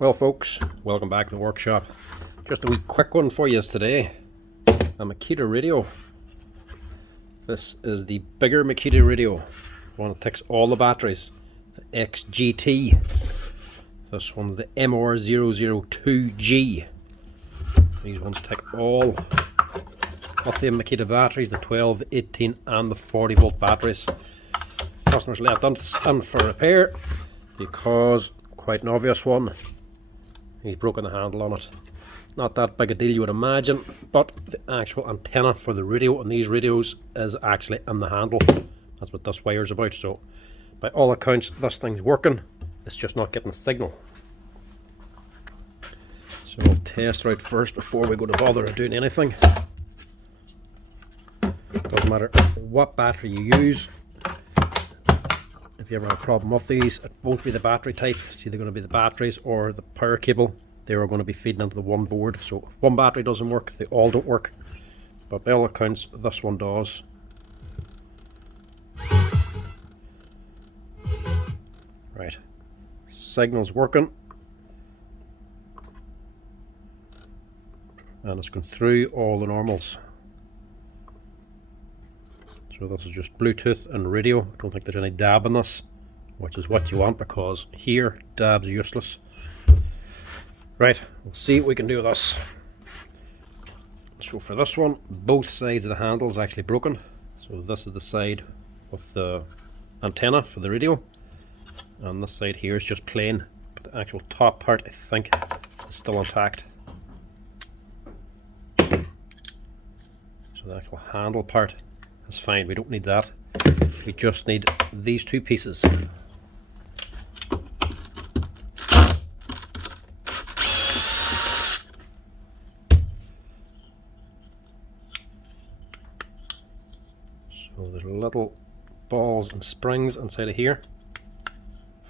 Well folks, welcome back to the workshop. Just a wee quick one for you today. A Makita radio. This is the bigger Makita radio. One that takes all the batteries. The XGT. This one's the MR002G. These ones take all of the Makita batteries, the 12, the 18 and the 40 volt batteries. Customers left them for repair because quite an obvious one. He's broken the handle on it. Not that big a deal you would imagine, but the actual antenna for the radio on these radios is actually in the handle. That's what this wire's about. So by all accounts this thing's working, it's just not getting a signal. So we'll test right first before we go to bother doing anything. Doesn't matter what battery you use. If you ever have a problem with these, it won't be the battery type. It's either going to be the batteries or the power cable. They are going to be feeding into the one board. So if one battery doesn't work, they all don't work. But by all accounts, this one does. Right. Signal's working. And it's going through all the normals. So this is just Bluetooth and radio. I don't think there's any DAB in this, which is what you want because here DAB's useless. Right, we'll see what we can do with this. So for this one, both sides of the handle is actually broken. So this is the side with the antenna for the radio, and this side here is just plain, but the actual top part I think is still intact. So the actual handle part is fine, we don't need that. We just need these two pieces. So there's little balls and springs inside of here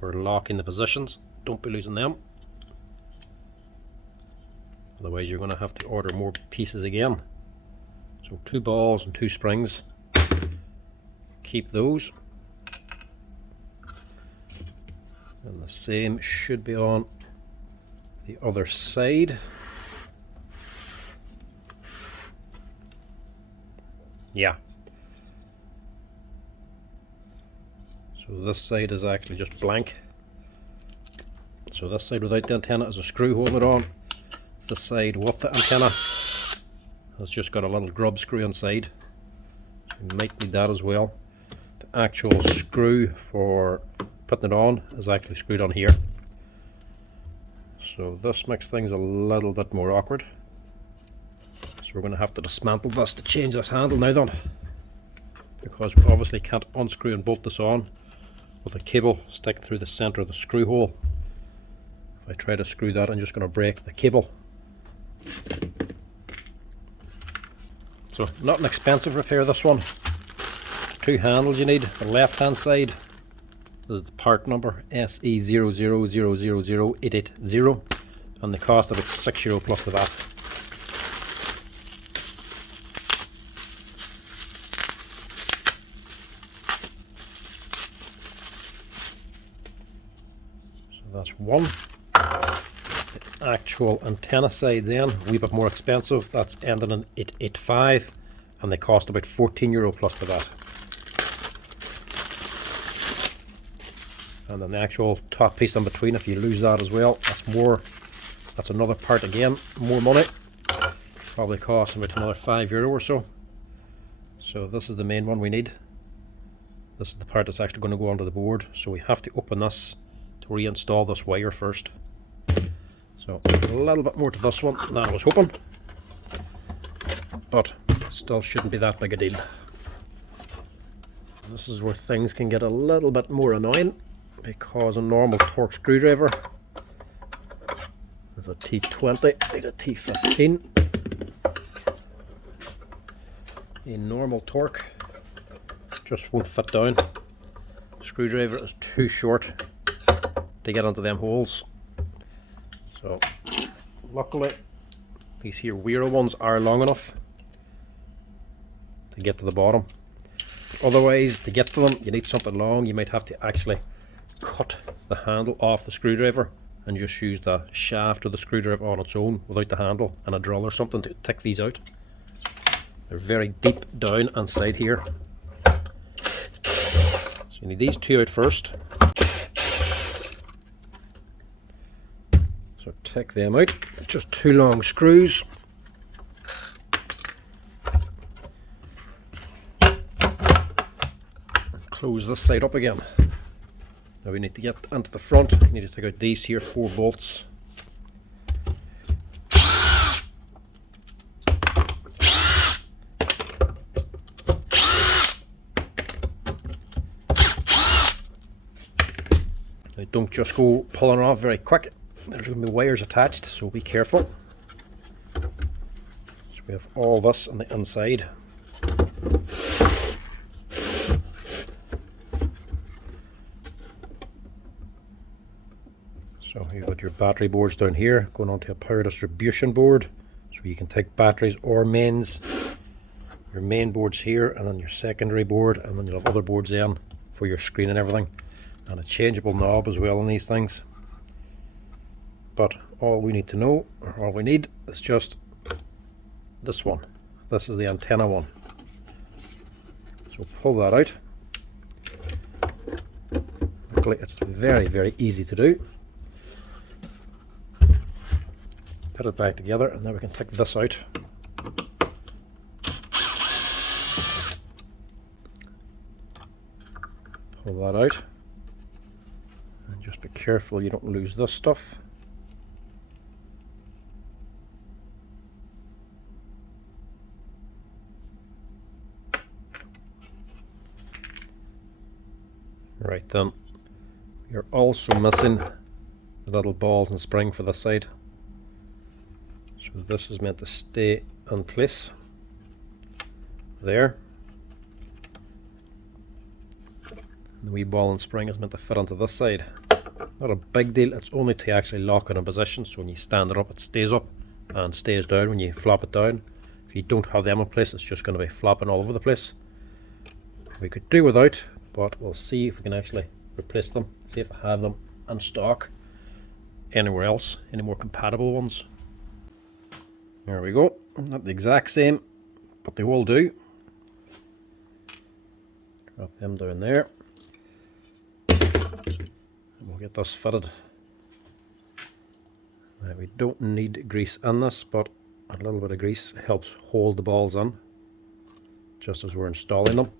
for locking the positions. Don't be losing them. Otherwise you're going to have to order more pieces again. So 2 balls and 2 springs. Keep those. And the same should be on the other side. Yeah. So this side is actually just blank. So this side without the antenna is a screw holding it on. This side with the antenna has just got a little grub screw inside. You might need that as well. The actual screw for putting it on is actually screwed on here. So this makes things a little bit more awkward. So we're going to have to dismantle this to change this handle now then. Because we obviously can't unscrew and bolt this on with a cable sticking through the center of the screw hole. If I try to screw that, I'm just going to break the cable. So not an expensive repair, this one. 2 handles you need. The left hand side is the part number SE0000880 and the cost of it €6 plus the VAT. So that's one. The actual antenna side then, a wee bit more expensive. That's ending in 885 and they cost about €14 plus the VAT. And then the actual top piece in between, if you lose that as well, that's another part again, more money. Probably cost about another €5 or so. So this is the main one we need. This is the part that's actually going to go onto the board. So we have to open this to reinstall this wire first. So a little bit more to this one than I was hoping. But still shouldn't be that big a deal. This is where things can get a little bit more annoying. Because a normal torque screwdriver with a T20 and a T15, a normal torque just won't fit down. The screwdriver is too short to get into them holes. So luckily these here Weir ones are long enough to get to the bottom. Otherwise, to get to them you need something long. You might have to actually cut the handle off the screwdriver and just use the shaft of the screwdriver on its own without the handle and a drill or something to take these out. They're very deep down inside here. So you need these two out first. So take them out, just two long screws. Close this side up again. Now we need to get into the front. We need to take out these here 4 bolts. Now don't just go pulling off very quick. There's going to be wires attached, so be careful. So we have all this on the inside. So you've got your battery boards down here going onto a power distribution board, so you can take batteries or mains. Your main board's here, and then your secondary board, and then you'll have other boards in for your screen and everything, and a changeable knob as well on these things. But all we need to know, or all we need, is just this one. This is the antenna one. So pull that out. Luckily it's very easy to do. Put it back together, and then we can take this out. Pull that out, and just be careful you don't lose this stuff. Right then, you're also missing the little balls and spring for this side. So this is meant to stay in place there. The wee ball and spring is meant to fit onto this side. Not a big deal, it's only to actually lock it in position, so when you stand it up it stays up and stays down when you flop it down. If you don't have them in place, it's just going to be flopping all over the place. We could do without, but we'll see if we can actually replace them, see if I have them in stock anywhere else, any more compatible ones. There we go, not the exact same, but they all do. Drop them down there. And we'll get this fitted. Now, we don't need grease in this, but a little bit of grease helps hold the balls in, just as we're installing them.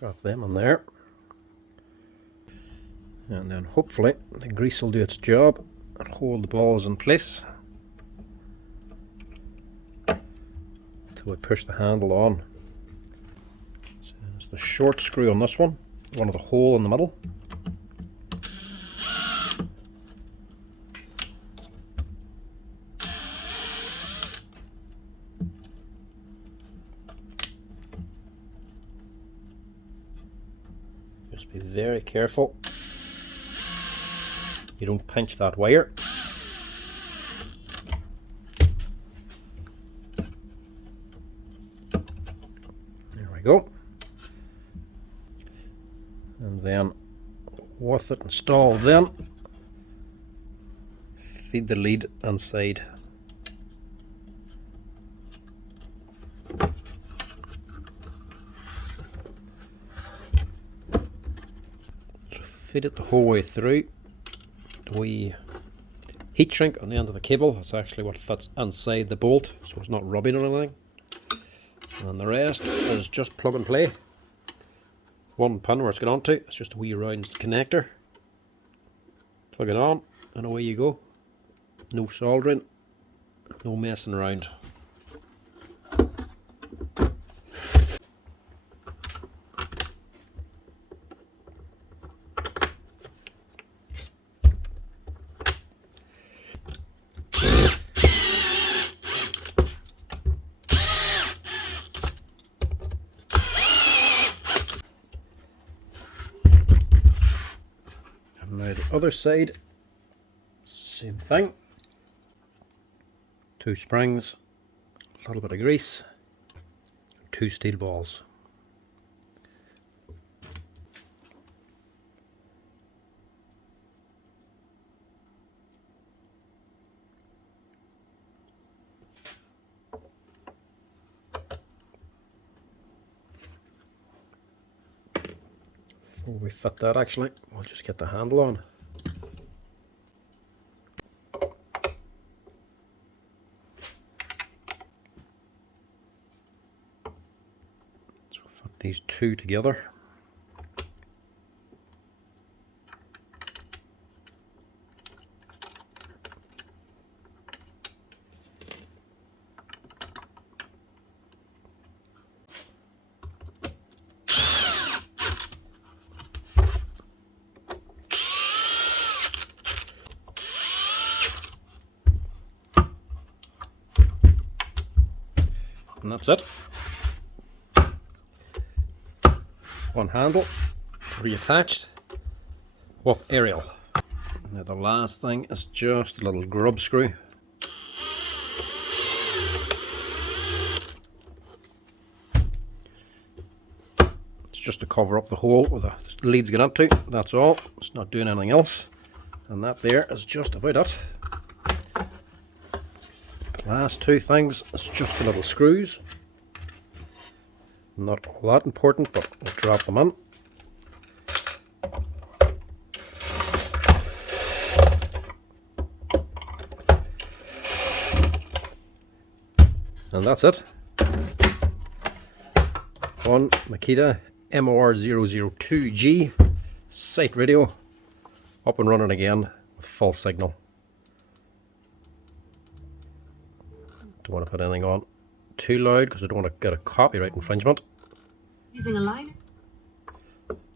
Drop them in there, and then hopefully the grease will do its job and hold the balls in place until we push the handle on. So there's the short screw on this one of the hole in the middle. Just be very careful you don't pinch that wire. There we go. And then with it installed, then feed the lead inside. Feed it the whole way through. The wee heat shrink on the end of the cable is actually what fits inside the bolt, so it's not rubbing on anything. And the rest is just plug and play. One pin where it's got onto, it's just a wee round connector. Plug it on and away you go. No soldering, no messing around. Now the other side, same thing. 2 springs, a little bit of grease, 2 steel balls. Before we fit that, actually, we'll just get the handle on. So fit these 2 together. And that's it. One handle reattached with Arial. Now the last thing is just a little grub screw. It's just to cover up the hole where the leads get into, that's all. It's not doing anything else. And that there is just about it. Last 2 things is just the little screws. Not all that important, but we'll drop them in. And that's it. One Makita MR002G sight radio up and running again with full signal. Don't want to put anything on too loud because I don't want to get a copyright infringement. Using a line?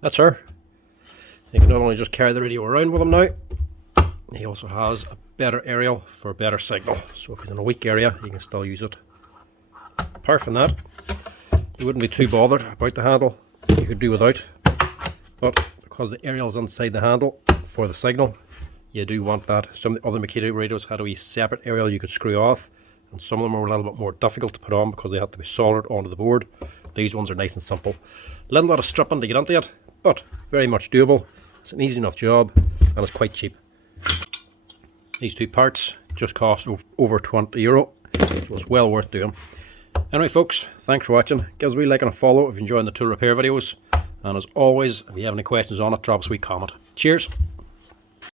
That's her. You can not only just carry the radio around with him now, he also has a better aerial for a better signal. So if he's in a weak area, you can still use it. Apart from that, you wouldn't be too bothered about the handle. You could do without. But because the aerial's inside the handle for the signal, you do want that. Some of the other Makita radios had a wee separate aerial you could screw off. And some of them are a little bit more difficult to put on because they have to be soldered onto the board. These ones are nice and simple. A little bit of stripping to get into it, but very much doable. It's an easy enough job and it's quite cheap. These 2 parts just cost over €20, so it's well worth doing. Anyway folks, thanks for watching. Give us a wee like and a follow if you're enjoying the tool repair videos. And as always, if you have any questions on it, drop us a wee comment. Cheers!